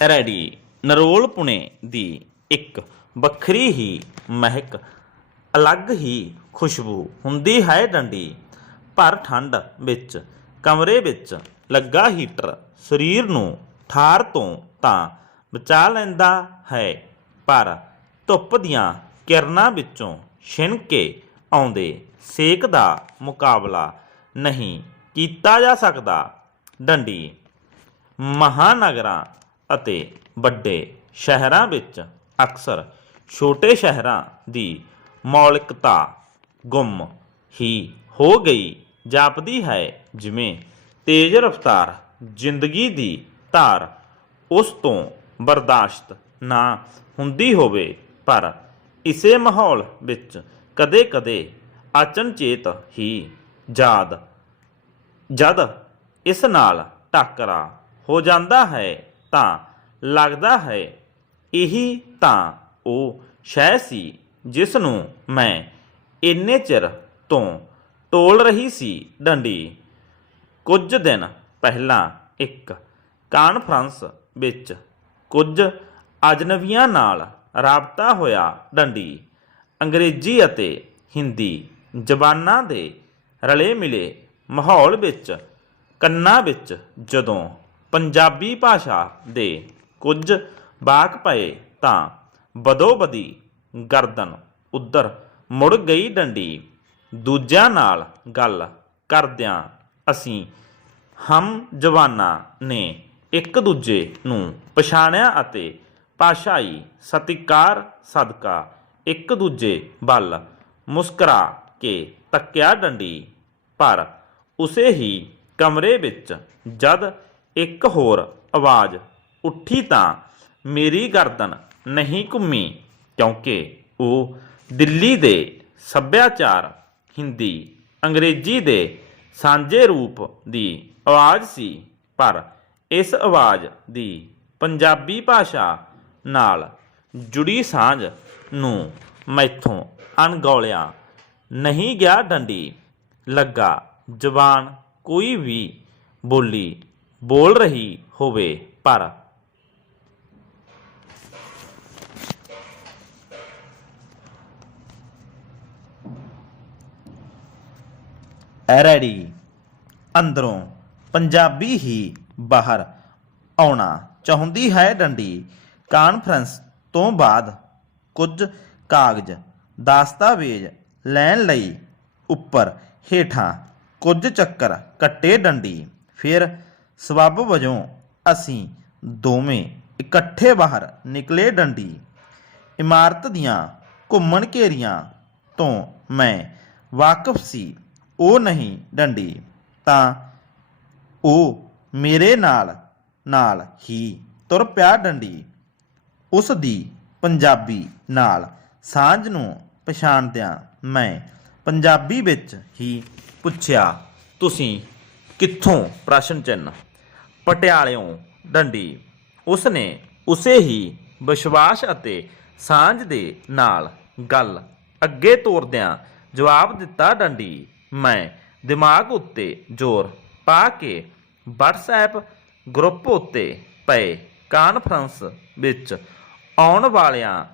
Ready ਨਰੋਲ Pune ਦੀ ਇੱਕ ਵੱਖਰੀ ਹੀ ਮਹਿਕ, ਅਲੱਗ ਹੀ ਖੁਸ਼ਬੂ ਹੁੰਦੀ ਹੈ ਡੰਡੀ। ਪਰ ਠੰਡ ਵਿੱਚ ਕਮਰੇ ਵਿੱਚ ਲੱਗਾ ਹੀਟਰ ਸਰੀਰ ਨੂੰ ਠਾਰ ਤੋਂ ਤਾਂ ਬਚਾ ਲੈਂਦਾ ਹੈ, ਪਰ ਧੁੱਪ ਦੀਆਂ ਕਿਰਨਾਂ ਵਿੱਚੋਂ ਛਿਣ ਕੇ ਆਉਂਦੇ ਸੇਕ ਦਾ ਮੁਕਾਬਲਾ ਨਹੀਂ ਕੀਤਾ ਜਾ ਸਕਦਾ। ਡੰਡੀ ਮਹਾਨਗਰਾਂ ਅਤੇ ਵੱਡੇ ਸ਼ਹਿਰਾਂ ਵਿੱਚ ਅਕਸਰ ਛੋਟੇ ਸ਼ਹਿਰਾਂ ਦੀ ਮੌਲਿਕਤਾ ਗੁੰਮ ਹੀ ਹੋ ਗਈ ਜਾਪਦੀ ਹੈ। ਜਿਵੇਂ ਤੇਜ਼ ਰਫ਼ਤਾਰ ਜ਼ਿੰਦਗੀ ਦੀ ਧਾਰ ਉਸ ਤੋਂ ਬਰਦਾਸ਼ਤ ਨਾ ਹੁੰਦੀ ਹੋਵੇ। ਪਰ ਇਸੇ ਮਾਹੌਲ ਵਿੱਚ ਕਦੇ-ਕਦੇ ਅਚਨਚੇਤ ਹੀ ਜਦ ਇਸ ਨਾਲ ਟਾਕਰਾ ਹੋ ਜਾਂਦਾ ਹੈ ਤਾਂ ਲੱਗਦਾ ਹੈ ਇਹੀ ਤਾਂ ਉਹ ਸ਼ੈ ਸੀ ਜਿਸ ਨੂੰ ਮੈਂ ਇੰਨੇ ਚਿਰ ਤੋਂ ਟੋਲ ਰਹੀ ਸੀ। ਡੰਡੀ ਕੁਝ ਦਿਨ ਪਹਿਲਾਂ ਇੱਕ ਕਾਨਫਰੰਸ ਵਿੱਚ ਕੁਝ ਅਜਨਬੀਆਂ ਨਾਲ ਰਾਬਤਾ ਹੋਇਆ। ਡੰਡੀ ਅੰਗਰੇਜ਼ੀ ਅਤੇ ਹਿੰਦੀ ਜ਼ਬਾਨਾਂ ਦੇ ਰਲੇ ਮਿਲੇ ਮਾਹੌਲ ਵਿੱਚ ਕੰਨਾਂ ਵਿੱਚ ਜਦੋਂ ਪੰਜਾਬੀ ਭਾਸ਼ਾ ਦੇ ਕੁਝ ਵਾਕ ਪਏ ਤਾਂ ਬਦੋ-ਬਦੀ ਗਰਦਨ ਉੱਧਰ ਮੁੜ ਗਈ। ਡੰਡੀ ਦੂਜਿਆਂ ਨਾਲ ਗੱਲ ਕਰਦਿਆਂ ਅਸੀਂ ਹਮ ਜਵਾਨਾਂ ਨੇ ਇੱਕ ਦੂਜੇ ਨੂੰ ਪਛਾਣਿਆ ਅਤੇ ਭਾਸ਼ਾਈ ਸਤਿਕਾਰ ਸਦਕਾ ਇੱਕ ਦੂਜੇ ਵੱਲ ਮੁਸਕਰਾ ਕੇ ਤੱਕਿਆ। ਡੰਡੀ ਪਰ ਉਸੇ ਹੀ ਕਮਰੇ ਵਿੱਚ ਜਦ ਇੱਕ ਹੋਰ ਆਵਾਜ਼ ਉੱਠੀ ਤਾਂ ਮੇਰੀ ਗਰਦਨ ਨਹੀਂ ਘੁੰਮੀ, ਕਿਉਂਕਿ ਉਹ ਦਿੱਲੀ ਦੇ ਸੱਭਿਆਚਾਰ ਹਿੰਦੀ ਅੰਗਰੇਜ਼ੀ ਦੇ ਸਾਂਝੇ ਰੂਪ ਦੀ ਆਵਾਜ਼ ਸੀ। ਪਰ ਇਸ ਆਵਾਜ਼ ਦੀ ਪੰਜਾਬੀ ਭਾਸ਼ਾ ਨਾਲ ਜੁੜੀ ਸਾਂਝ ਨੂੰ ਮੈਥੋਂ ਅਣਗੌਲਿਆ ਨਹੀਂ ਗਿਆ। ਡੰਡੀ ਲੱਗਾ ਜ਼ਬਾਨ ਕੋਈ ਵੀ ਬੋਲੀ ਬੋਲ ਰਹੀ ਹੋਵੇ, ਪਰ ਰੈਡੀ ਅੰਦਰੋਂ ਪੰਜਾਬੀ ਹੀ ਬਾਹਰ ਆਉਣਾ ਚਾਹੁੰਦੀ ਹੈ। ਡੰਡੀ ਕਾਨਫਰੰਸ ਤੋਂ ਬਾਅਦ ਕੁਝ ਕਾਗਜ਼ ਦਸਤਾਵੇਜ਼ ਲੈਣ ਲਈ ਉੱਪਰ ਹੇਠਾਂ ਕੁਝ ਚੱਕਰ ਕੱਟੇ। ਡੰਡੀ ਫਿਰ ਸਬੱਬ ਵਜੋਂ ਅਸੀਂ ਦੋਵੇਂ ਇਕੱਠੇ ਬਾਹਰ ਨਿਕਲੇ। ਡੰਡੀ ਇਮਾਰਤ ਦੀਆਂ ਘੁੰਮਣ ਘੇਰੀਆਂ ਤੋਂ ਮੈਂ ਵਾਕਿਫ ਸੀ। ਉਹ ਨਹੀਂ। ਡੰਡੀ ਤਾਂ ਉਹ ਮੇਰੇ ਨਾਲ ਹੀ ਤੁਰ ਪਿਆ। ਡੰਡੀ ਉਸ ਦੀ ਪੰਜਾਬੀ ਨਾਲ ਸਾਂਝ ਨੂੰ ਪਛਾਣਦਿਆਂ ਮੈਂ ਪੰਜਾਬੀ ਵਿੱਚ ਹੀ ਪੁੱਛਿਆ, ਤੁਸੀਂ ਕਿੱਥੋਂ? ਪ੍ਰਸ਼ਨ ਚਿੰਨ੍ਹ ਪਟਿਆਲਿਓਂ। ਡੰਡੀ ਉਸਨੇ ਉਸੇ ਹੀ ਵਿਸ਼ਵਾਸ ਅਤੇ ਸਾਂਝ ਦੇ ਨਾਲ ਗੱਲ ਅੱਗੇ ਤੋਰਦਿਆਂ ਜਵਾਬ ਦਿੱਤਾ। ਡੰਡੀ ਮੈਂ ਦਿਮਾਗ ਉੱਤੇ ਜ਼ੋਰ ਪਾ ਕੇ ਵਟਸਐਪ ਗਰੁੱਪ ਉੱਤੇ ਪਏ ਕਾਨਫਰੰਸ ਵਿੱਚ ਆਉਣ ਵਾਲਿਆਂ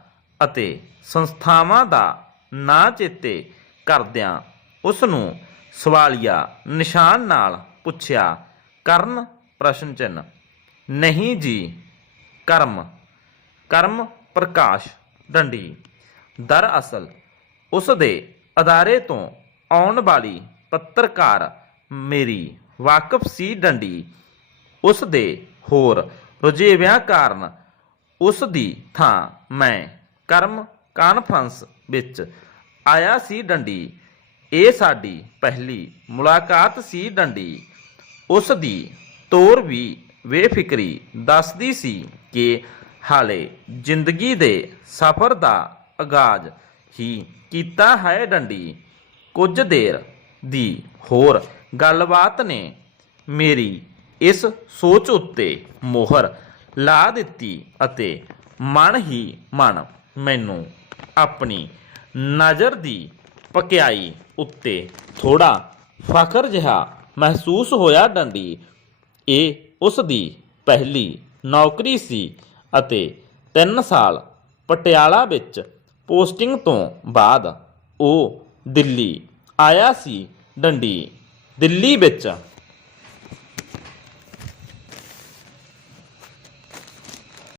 ਅਤੇ ਸੰਸਥਾਵਾਂ ਦਾ ਨਾਂ ਚੇਤੇ ਕਰਦਿਆਂ ਉਸ ਨੂੰ ਸਵਾਲੀਆ ਨਿਸ਼ਾਨ ਨਾਲ ਪੁੱਛਿਆ, ਕਰਨ? ਪ੍ਰਸ਼ਨ ਚਿੰਨ੍ਹ ਨਹੀਂ ਜੀ। ਕਰਮ ਪ੍ਰਕਾਸ਼। ਡੰਡੀ ਦਰਅਸਲ ਉਸ ਦੇ ਅਦਾਰੇ ਤੋਂ ਆਉਣ ਵਾਲੀ ਪੱਤਰਕਾਰ ਮੇਰੀ ਵਾਕਿਫ ਸੀ। ਡੰਡੀ ਉਸ ਦੇ ਹੋਰ ਰੁਝੇਵਿਆਂ ਕਾਰਨ ਉਸ ਦੀ ਥਾਂ ਮੈਂ ਕਰਮ ਕਾਨਫਰੰਸ ਵਿੱਚ ਆਇਆ ਸੀ। ਡੰਡੀ ਇਹ ਸਾਡੀ ਪਹਿਲੀ ਮੁਲਾਕਾਤ ਸੀ। ਡੰਡੀ ਉਸ ਦੀ ਤੋਰ ਵੀ ਬੇਫਿਕਰੀ ਦੱਸਦੀ ਸੀ ਕਿ ਹਾਲੇ ਜ਼ਿੰਦਗੀ ਦੇ ਸਫ਼ਰ ਦਾ ਆਗਾਜ਼ ਹੀ ਕੀਤਾ ਹੈ। ਡੰਡੀ ਕੁਝ ਦੇਰ ਦੀ ਹੋਰ ਗੱਲਬਾਤ ਨੇ ਮੇਰੀ ਇਸ ਸੋਚ ਉੱਤੇ ਮੋਹਰ ਲਾ ਦਿੱਤੀ ਅਤੇ ਮਨ ਹੀ ਮਨ ਮੈਨੂੰ ਆਪਣੀ ਨਜ਼ਰ ਦੀ ਪਕਿਆਈ ਉੱਤੇ ਥੋੜ੍ਹਾ ਫਖਰ ਜਿਹਾ ਮਹਿਸੂਸ ਹੋਇਆ। ਡੰਡੀ ਇਹ ਉਸ ਦੀ ਪਹਿਲੀ ਨੌਕਰੀ ਸੀ ਅਤੇ 3 ਸਾਲ ਪਟਿਆਲਾ ਵਿੱਚ ਪੋਸਟਿੰਗ ਤੋਂ ਬਾਅਦ ਉਹ ਦਿੱਲੀ ਆਇਆ ਸੀ। ਦਿੱਲੀ ਵਿੱਚ